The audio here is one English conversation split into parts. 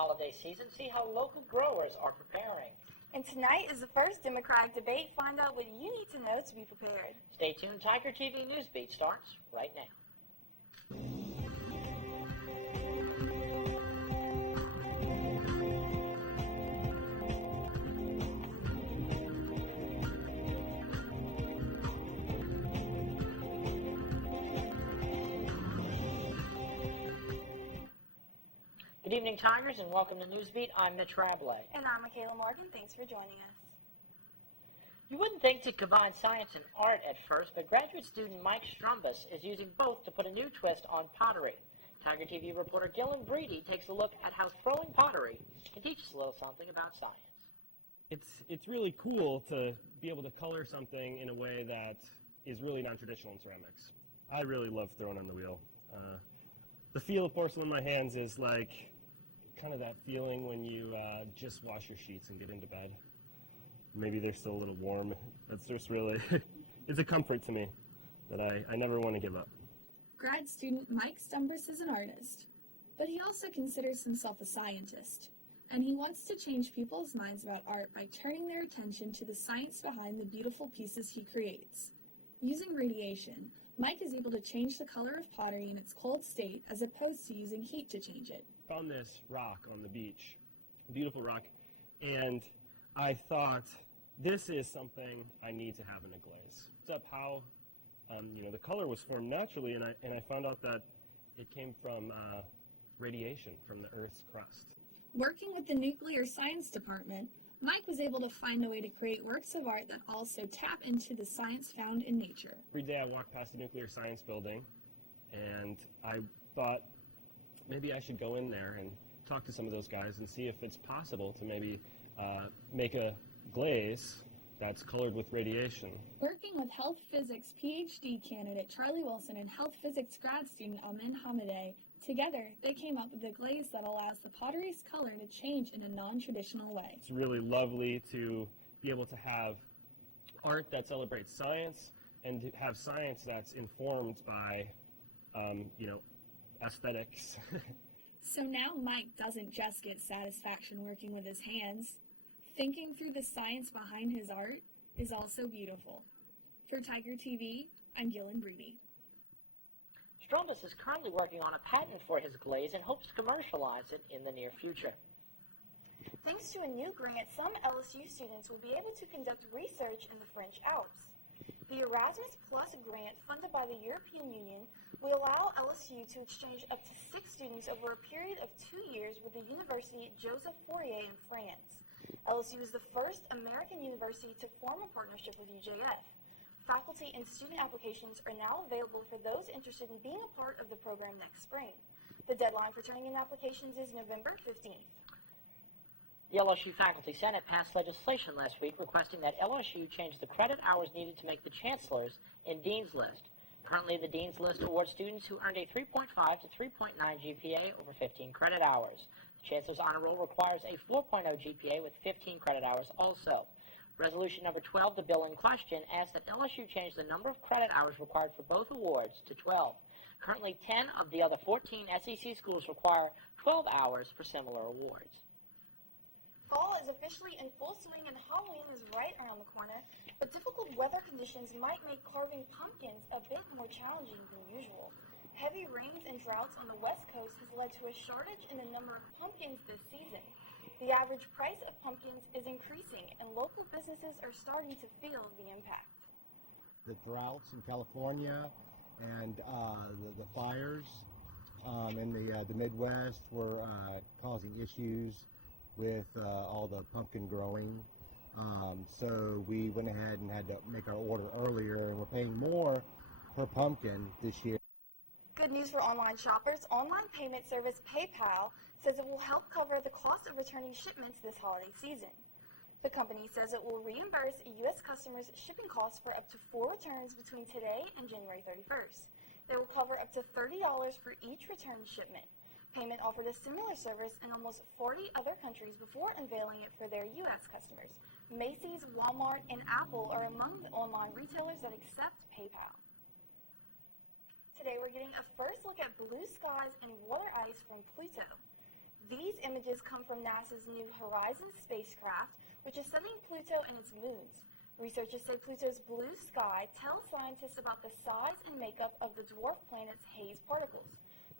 holiday season, see how local growers are preparing. And tonight is the first Democratic debate. Find out what you need to know to be prepared. Stay tuned. Tiger TV Newsbeat starts right now. Good evening, Tigers, and welcome to Newsbeat. I'm Mitch Rabelais. And I'm Michaela Morgan. Thanks for joining us. You wouldn't think to combine science and art at first, but graduate student Mike Strumbus is using both to put a new twist on pottery. Tiger TV reporter Gillen Breedy takes a look at how throwing pottery can teach us a little something about science. It's really cool to be able to color something in a way that is really non-traditional in ceramics. I really love throwing on the wheel. The feel of porcelain in my hands is like kind of that feeling when you just wash your sheets and get into bed. Maybe they're still a little warm. That's just really, it's a comfort to me that I never want to give up. Grad student Mike Strumbus is an artist, but he also considers himself a scientist, and he wants to change people's minds about art by turning their attention to the science behind the beautiful pieces he creates. Using radiation, Mike is able to change the color of pottery in its cold state as opposed to using heat to change it. Found this rock on the beach, beautiful rock, and I thought this is something I need to have in a glaze. It's up how the color was formed naturally, and I found out that it came from radiation from the Earth's crust. Working with the nuclear science department, Mike was able to find a way to create works of art that also tap into the science found in nature. Every day I walk past the nuclear science building, and I thought maybe I should go in there and talk to some of those guys and see if it's possible to maybe make a glaze that's colored with radiation. Working with health physics PhD candidate Charlie Wilson and health physics grad student Amin Hamadeh, together they came up with a glaze that allows the pottery's color to change in a non-traditional way. It's really lovely to be able to have art that celebrates science and to have science that's informed by, aesthetics. So now Mike doesn't just get satisfaction working with his hands. Thinking through the science behind his art is also beautiful. For Tiger TV, I'm Gillen Breedy. Strumbus is currently working on a patent for his glaze and hopes to commercialize it in the near future. Thanks to a new grant, some LSU students will be able to conduct research in the French Alps. The Erasmus Plus grant, funded by the European Union, will allow LSU to exchange up to 6 students over a period of 2 years with the University Joseph Fourier in France. LSU is the first American university to form a partnership with UJF. Faculty and student applications are now available for those interested in being a part of the program next spring. The deadline for turning in applications is November 15th. The LSU Faculty Senate passed legislation last week requesting that LSU change the credit hours needed to make the chancellors and dean's list. Currently, the dean's list awards students who earned a 3.5 to 3.9 GPA over 15 credit hours. The chancellor's honor roll requires a 4.0 GPA with 15 credit hours also. Resolution number 12, the bill in question, asks that LSU change the number of credit hours required for both awards to 12. Currently, 10 of the other 14 SEC schools require 12 hours for similar awards. Fall is officially in full swing and Halloween is right around the corner, but difficult weather conditions might make carving pumpkins a bit more challenging than usual. Heavy rains and droughts on the West Coast has led to a shortage in the number of pumpkins this season. The average price of pumpkins is increasing, and local businesses are starting to feel the impact. The droughts in California and the fires in the Midwest were causing issues with all the pumpkin growing. So we went ahead and had to make our order earlier, and we're paying more per pumpkin this year. Good news for online shoppers. Online payment service PayPal says it will help cover the cost of returning shipments this holiday season. The company says it will reimburse U.S. customers shipping costs for up to 4 returns between today and January 31st. They will cover up to $30 for each returned shipment. Payment offered a similar service in almost 40 other countries before unveiling it for their U.S. customers. Macy's, Walmart, and Apple are among the online retailers that accept PayPal. Today we're getting a first look at blue skies and water ice from Pluto. These images come from NASA's New Horizons spacecraft, which is studying Pluto and its moons. Researchers say Pluto's blue sky tells scientists about the size and makeup of the dwarf planet's haze particles.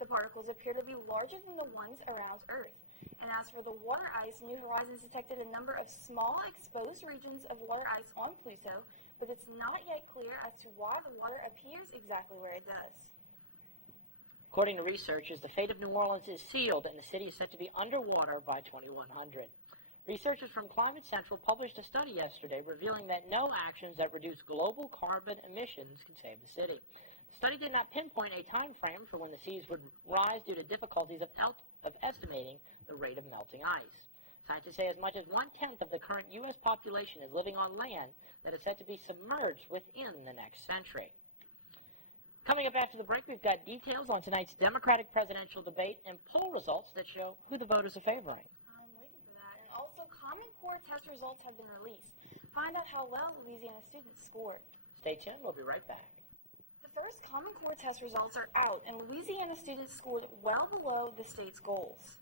The particles appear to be larger than the ones around Earth. And as for the water ice, New Horizons detected a number of small exposed regions of water ice on Pluto, but it's not yet clear as to why the water appears exactly where it does. According to researchers, the fate of New Orleans is sealed and the city is set to be underwater by 2100. Researchers from Climate Central published a study yesterday revealing that no actions that reduce global carbon emissions can save the city. The study did not pinpoint a time frame for when the seas would rise due to difficulties of estimating the rate of melting ice. Scientists say as much as 1/10 of the current U.S. population is living on land that is said to be submerged within the next century. Coming up after the break, we've got details on tonight's Democratic presidential debate and poll results that show who the voters are favoring. I'm waiting for that. And also, Common Core test results have been released. Find out how well Louisiana students scored. Stay tuned. We'll be right back. The first Common Core test results are out, and Louisiana students scored well below the state's goals.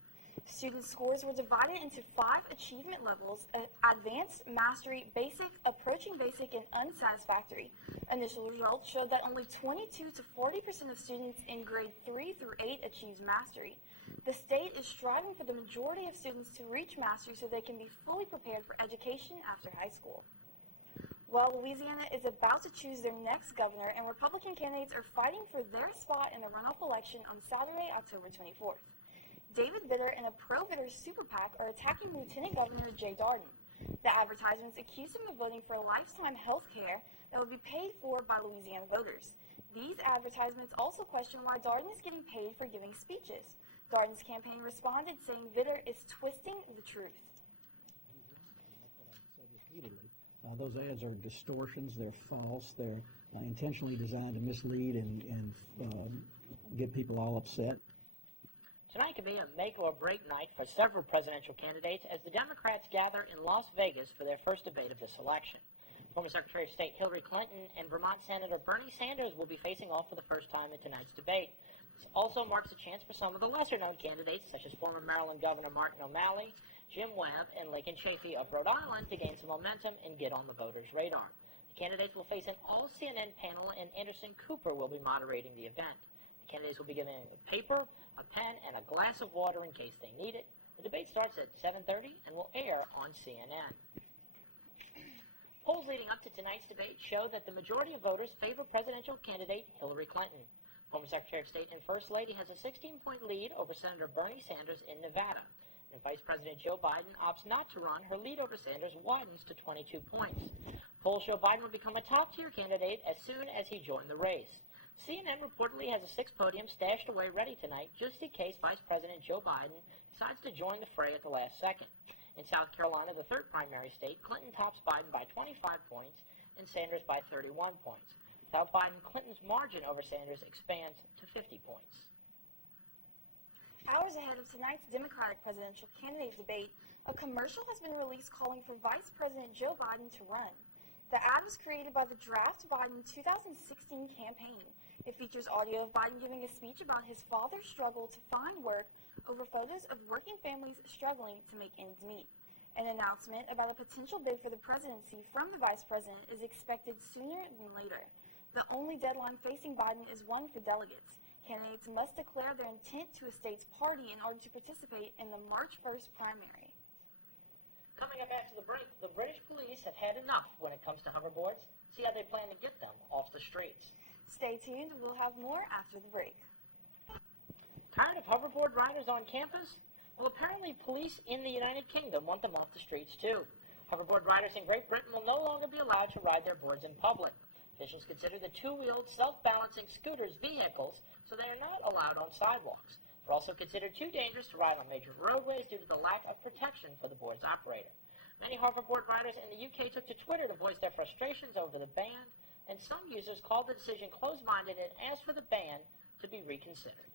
Student scores were divided into 5 achievement levels: advanced, mastery, basic, approaching basic, and unsatisfactory. Initial results showed that only 22 to 40% of students in grade 3 through 8 achieved mastery. The state is striving for the majority of students to reach mastery so they can be fully prepared for education after high school. Well, Louisiana is about to choose their next governor, and Republican candidates are fighting for their spot in the runoff election on Saturday, October 24th. David Vitter and a pro-Vitter super PAC are attacking Lieutenant Governor Jay Darden. The advertisements accuse him of voting for lifetime health care that would be paid for by Louisiana voters. These advertisements also question why Darden is getting paid for giving speeches. Darden's campaign responded, saying Vitter is twisting the truth. Those ads are distortions, they're false, they're intentionally designed to mislead and get people all upset. Tonight could be a make or break night for several presidential candidates as the Democrats gather in Las Vegas for their first debate of this election. Former Secretary of State Hillary Clinton and Vermont Senator Bernie Sanders will be facing off for the first time in tonight's debate. This also marks a chance for some of the lesser-known candidates, such as former Maryland Governor Martin O'Malley, Jim Webb, and Lincoln Chafee of Rhode Island, to gain some momentum and get on the voters' radar. The candidates will face an all-CNN panel, and Anderson Cooper will be moderating the event. The candidates will be given a paper, a pen, and a glass of water in case they need it. The debate starts at 7:30 and will air on CNN. Polls leading up to tonight's debate show that the majority of voters favor presidential candidate Hillary Clinton. Former Secretary of State and First Lady has a 16-point lead over Senator Bernie Sanders in Nevada. And Vice President Joe Biden opts not to run, her lead over Sanders widens to 22 points. Polls show Biden will become a top-tier candidate as soon as he joined the race. CNN reportedly has a 6th podium stashed away ready tonight just in case Vice President Joe Biden decides to join the fray at the last second. In South Carolina, the third primary state, Clinton tops Biden by 25 points and Sanders by 31 points. Without Biden, Clinton's margin over Sanders expands to 50 points. Hours ahead of tonight's Democratic presidential candidate debate, a commercial has been released calling for Vice President Joe Biden to run. The ad was created by the Draft Biden 2016 campaign. It features audio of Biden giving a speech about his father's struggle to find work over photos of working families struggling to make ends meet. An announcement about a potential bid for the presidency from the vice president is expected sooner than later. The only deadline facing Biden is one for delegates. Candidates must declare their intent to a state's party in order to participate in the March 1st primary. Coming up after the break, the British police have had enough when it comes to hoverboards. See how they plan to get them off the streets. Stay tuned. We'll have more after the break. Tired of hoverboard riders on campus? Well, apparently police in the United Kingdom want them off the streets too. Hoverboard riders in Great Britain will no longer be allowed to ride their boards in public. Officials consider the two-wheeled, self-balancing scooters vehicles, so they are not allowed on sidewalks. They're also considered too dangerous to ride on major roadways due to the lack of protection for the board's operator. Many hoverboard riders in the UK took to Twitter to voice their frustrations over the ban, and some users called the decision closed-minded and asked for the ban to be reconsidered.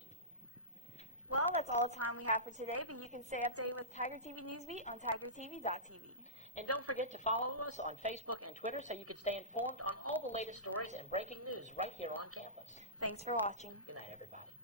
Well, that's all the time we have for today, but you can stay updated with Tiger TV Newsbeat on tigertv.tv. And don't forget to follow us on Facebook and Twitter so you can stay informed on all the latest stories and breaking news right here on campus. Thanks for watching. Good night, everybody.